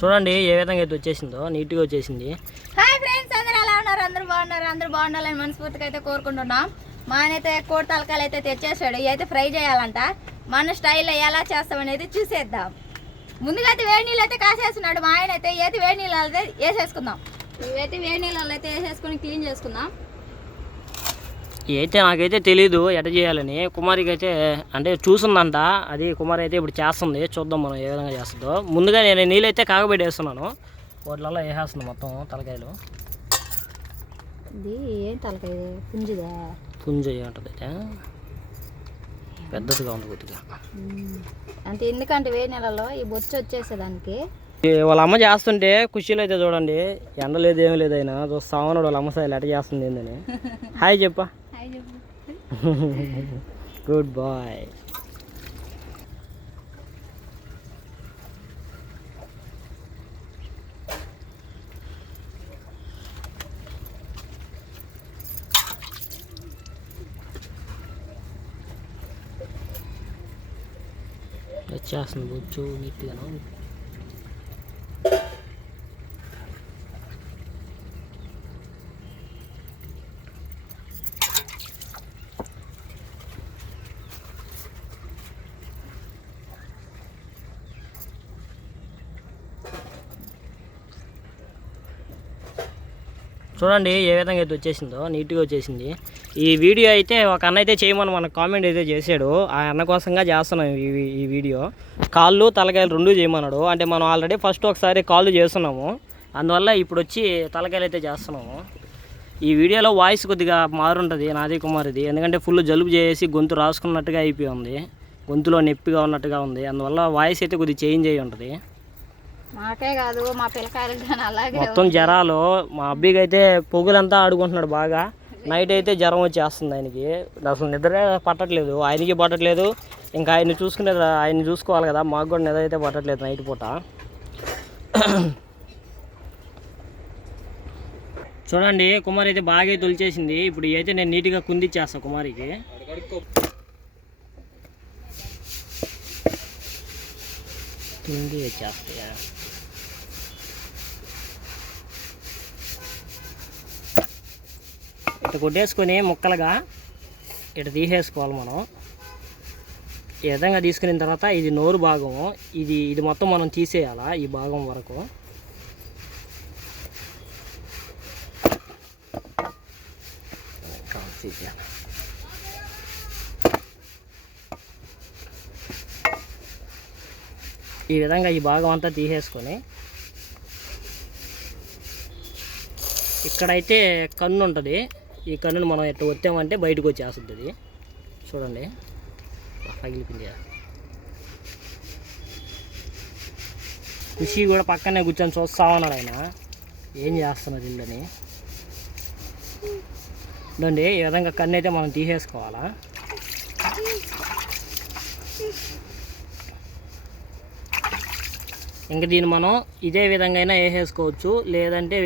చూడండి ఏ విధంగా అయితే వచ్చేసిందో, నీట్గా వచ్చేసింది. హాయ్ ఫ్రెండ్స్, అందరూ ఎలా ఉన్నారు? అందరూ బాగున్నారు. అందరూ బాగుండాలని మనస్ఫూర్తిగా అయితే కోరుకుంటున్నాం. మా ఆయనైతే కోడి తలకాయలు అయితే తెచ్చేసాడు. ఇవి అయితే ఫ్రై చేయాలంట. మన స్టైల్లో ఎలా చేస్తామనేది చూసేద్దాం. ముందుగా అయితే వేడి నీళ్ళు అయితే కాసేస్తున్నాడు మా ఆయన. అయితే ఏది వేడి నీళ్ళు అయితే వేసేసుకుందాం. ఇవైతే వేడి నీళ్ళు అయితే వేసేసుకుని క్లీన్ చేసుకుందాం. అయితే నాకైతే తెలీదు ఎట చేయాలని. కుమారికి అయితే అంటే చూసిందంట, అది కుమారి అయితే ఇప్పుడు చేస్తుంది. చూద్దాం మనం ఏ విధంగా చేస్తుందో. ముందుగా నేను నీళ్ళైతే కాగబెట్టేస్తున్నాను. వాటిలలో వేసేస్తుంది మొత్తం తలకాయలు. ఇది ఏం తలకాయ? పుంజుదా? పుంజు అయ్యి ఉంటుంది అయితే, పెద్దదిగా ఉంది కొద్దిగా. అంటే ఎందుకంటే వేడి నెలలో ఈ బొచ్చు వచ్చేసేదానికి. వాళ్ళ అమ్మ చేస్తుంటే ఖుషీలు అయితే చూడండి, ఎండ లేదు ఏమీ లేదు. అయినా చూస్తా ఉన్నాడు వాళ్ళ అమ్మ సైడ్ ఎట చేస్తుంది ఏందని. హాయ్ చెప్పా. Good bye. వచ్చేస్తుంది బొచ్చు నీట్గాను. చూడండి ఏ విధంగా అయితే వచ్చేసిందో, నీట్గా వచ్చేసింది. ఈ వీడియో అయితే ఒక అన్న అయితే చేయమని మనకు కామెంట్ అయితే చేశాడు. ఆ అన్న కోసంగా చేస్తున్నాం ఈ వీడియో. కాళ్ళు తలకాయలు రెండు చేయమన్నాడు. అంటే మనం ఆల్రెడీ ఫస్ట్ ఒకసారి కాళ్ళు చేస్తున్నాము, అందువల్ల ఇప్పుడు వచ్చి తలకాయలు అయితే చేస్తున్నాము. ఈ వీడియోలో వాయిస్ కొద్దిగా మారుంటుంది నాది కుమారిది, ఎందుకంటే ఫుల్ జలుబు చేసి గొంతు రాసుకున్నట్టుగా అయిపోయి ఉంది, గొంతులో నొప్పిగా ఉన్నట్టుగా ఉంది. అందువల్ల వాయిస్ అయితే కొద్దిగా చేంజ్ అయ్యి ఉంటుంది. మాకే కాదు మా పిల్లకాయలు కానీ అలాగే మొత్తం జ్వరాలు. మా అబ్బాయికి అయితే పొగులంతా ఆడుకుంటున్నాడు బాగా. నైట్ అయితే జ్వరం వచ్చేస్తుంది ఆయనకి. అసలు నిద్ర పట్టట్లేదు, ఆయనకి పట్టట్లేదు. ఇంకా ఆయన్ని చూసుకోవాలి కదా, మాకు కూడా నిద్ర అయితే పట్టట్లేదు నైట్ పూట. చూడండి కుమారి అయితే బాగా తొలిచేసింది. ఇప్పుడు అయితే నేను నీట్గా కుందిచ్చేస్తాను కుమారికి. కుంది వచ్చేస్తాయా. ఇట్లా కొట్టేసుకొని ముక్కలుగా ఇట్లా తీసేసుకోవాలి మనం. ఈ విధంగా తీసుకున్న తర్వాత ఇది నోరు భాగము, ఇది మొత్తం మనం తీసేయాలా ఈ భాగం వరకు. ఈ విధంగా ఈ భాగం అంతా తీసేసుకొని, ఇక్కడైతే కన్ను ఉంటుంది. ఈ కన్నును మనం ఎట్లా వచ్చామంటే బయటకు వచ్చేస్తుంది అది. చూడండి పగిలిపోయింది. ఖుషి కూడా పక్కనే కూర్చొని చూస్తా ఉన్నాడు ఆయన ఏం చేస్తున్నారు ఇల్లని. చూడండి ఈ విధంగా కన్ను అయితే మనం తీసేసుకోవాలా. ఇంకా దీన్ని మనం ఇదే విధంగా అయినా వేసేసుకోవచ్చు, లేదంటే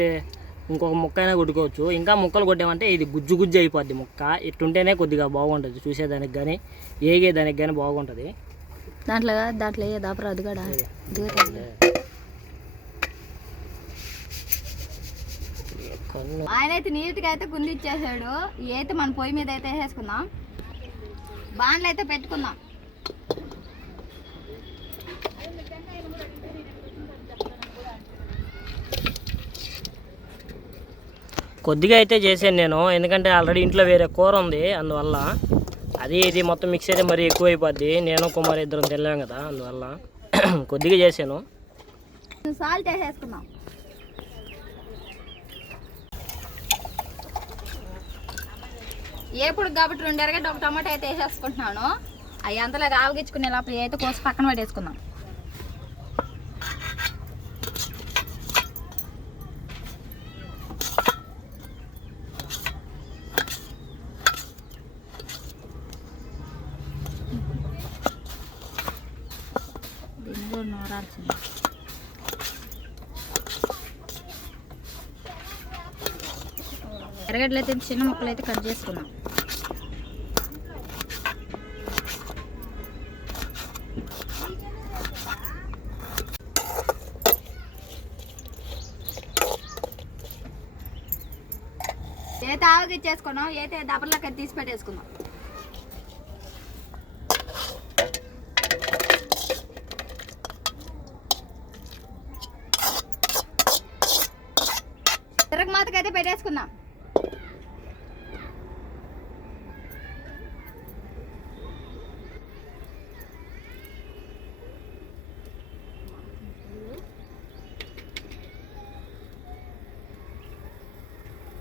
ఇంకొక ముక్క అయినా కొట్టుకోవచ్చు. ఇంకా ముక్కలు కొట్టామంటే ఇది గుజ్జు గుజ్జు అయిపోద్ది ముక్క. ఇట్టుంటేనే కొద్దిగా బాగుంటుంది, చూసేదానికి కానీ ఏగేదానికి కానీ బాగుంటుంది. దాంట్లో దాపరాదు కూడా ఆయన అయితే నీట్గా అయితే కుంది ఇచ్చేసాడు. అయితే మన పొయ్యి మీద అయితే వేసేసుకుందాం. బాండ్లు అయితే పెట్టుకుందాం. కొద్దిగా అయితే చేశాను నేను, ఎందుకంటే ఆల్రెడీ ఇంట్లో వేరే కూర ఉంది, అందువల్ల అది ఇది మొత్తం మిక్స్ అయితే మరీ ఎక్కువ అయిపోద్ది. నేను కుమార్ ఇద్దరం తినలేం కదా, అందువల్ల కొద్దిగా చేశాను. సాల్ట్ వేసేసుకున్నాం. ఏపుడు కాబట్టి 2 ఎరగడ్డ 1 టమాటా అయితే వేసేసుకుంటున్నాను. అవి అంతలా ఆవగించుకునే లోపల అయితే కోసి పక్కన పెట్టేసుకుందాం. నూరాల్సింది. ఎర్రగడ్డలు అయితే చిన్న ముక్కలు అయితే కట్ చేసుకున్నాం. ఏతే ఆవుకి ఇచ్చేసుకున్నాం, ఏతే దబ్బర్లకి తీసి పెట్టేసుకుందాం. తిరగమాతకైతే పెట్టేసుకుందాం.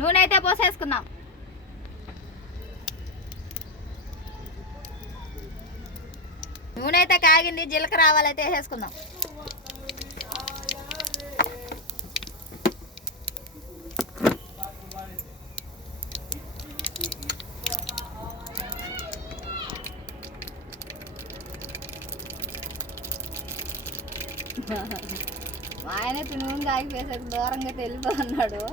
నూనె అయితే పోసేసుకుందాం. నూనె అయితే కాగింది, జీలకర్ర ఆవాలైతే వేసేసుకుందాం. మా ఆయన నూనె ఆగిపోయేసరికి దూరంగా వెళ్ళిపోతున్నాడు.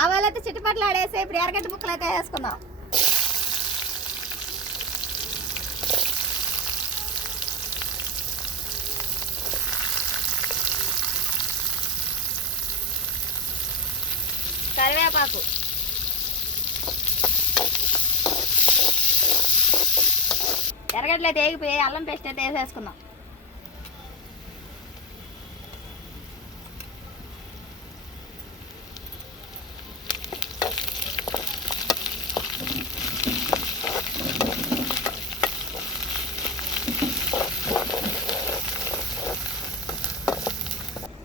ఆవాలైతే చిట్టుపట్లు ఆడేసి ఇప్పుడు ఎర్రగడ్డ ముక్కలు అయితే వేసుకుందాం. కరివేపాకు, ఎర్రగడ్డలు అయితే వేగిపోయి అల్లం పేస్ట్ అయితే వేసేసుకుందాం.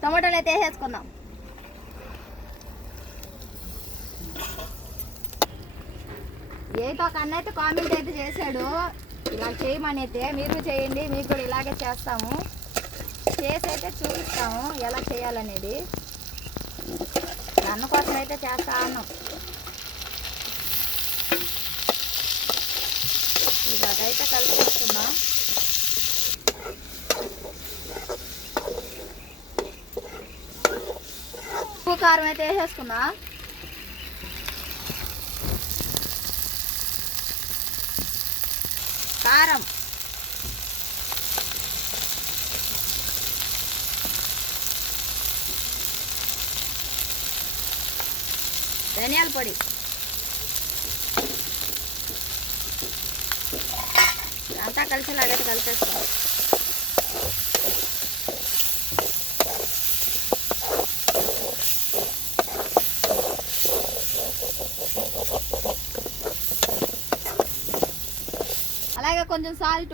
టమాటాలు అయితే వేసేసుకుందాం. ఏదో ఒక అన్న అయితే కామెంట్ అయితే చేశాడు ఇలా చేయమని. అయితే మీరు చేయండి, మీకు కూడా ఇలాగే చేస్తాము, చేసి అయితే చూపిస్తాము ఎలా చేయాలనేది. అన్న కోసం అయితే చేస్తా అన్నాం. ఇలాగైతే కలిపేసుకుందాం. ఉప్పు కారం అయితే వేసేసుకున్నా. కారం, ధనియాల పొడి, అంతా కలిసేలాగైతే కలిపేసుకోవాలి. అలాగే కొంచెం సాల్ట్,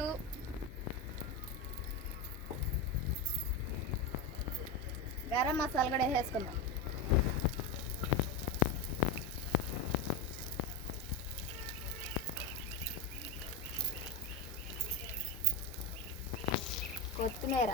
గరం మసాలా కూడా వేసేసుకుందాం. కొత్తిమీర,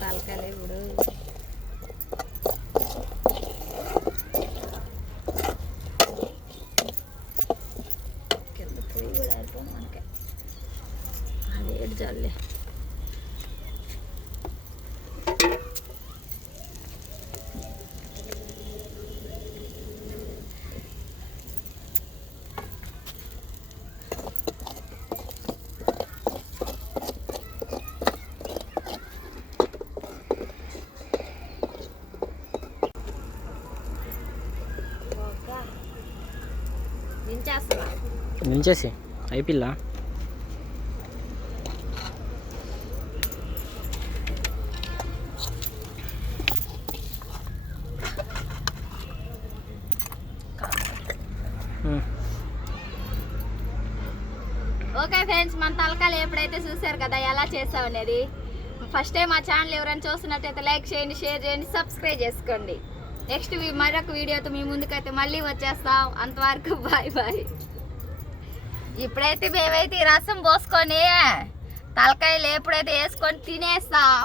తలకాయలు ఇప్పుడు కింద పొయ్యి కూడా ఆరిపోయింది మనకి, అది ఏడు జల్లే. దించేసి అయిపిల్లా. ఓకే ఫ్రెండ్స్, మన తలకాయలు ఎప్పుడైతే చూసారు కదా ఎలా చేసామనేది. ఫస్ట్ టైం మా ఛానల్ ఎవరైనా చూస్తున్నట్టయితే లైక్ చేయండి, షేర్ చేయండి, సబ్స్క్రైబ్ చేసుకోండి. నెక్స్ట్ మరొక వీడియోతో మీ ముందుకైతే మళ్ళీ వచ్చేస్తాం. అంతవరకు బాయ్ బాయ్. ఇప్పుడైతే మేమైతే ఈ రసం పోసుకొని తలకాయలు ఎప్పుడైతే వేసుకొని తినేస్తాం.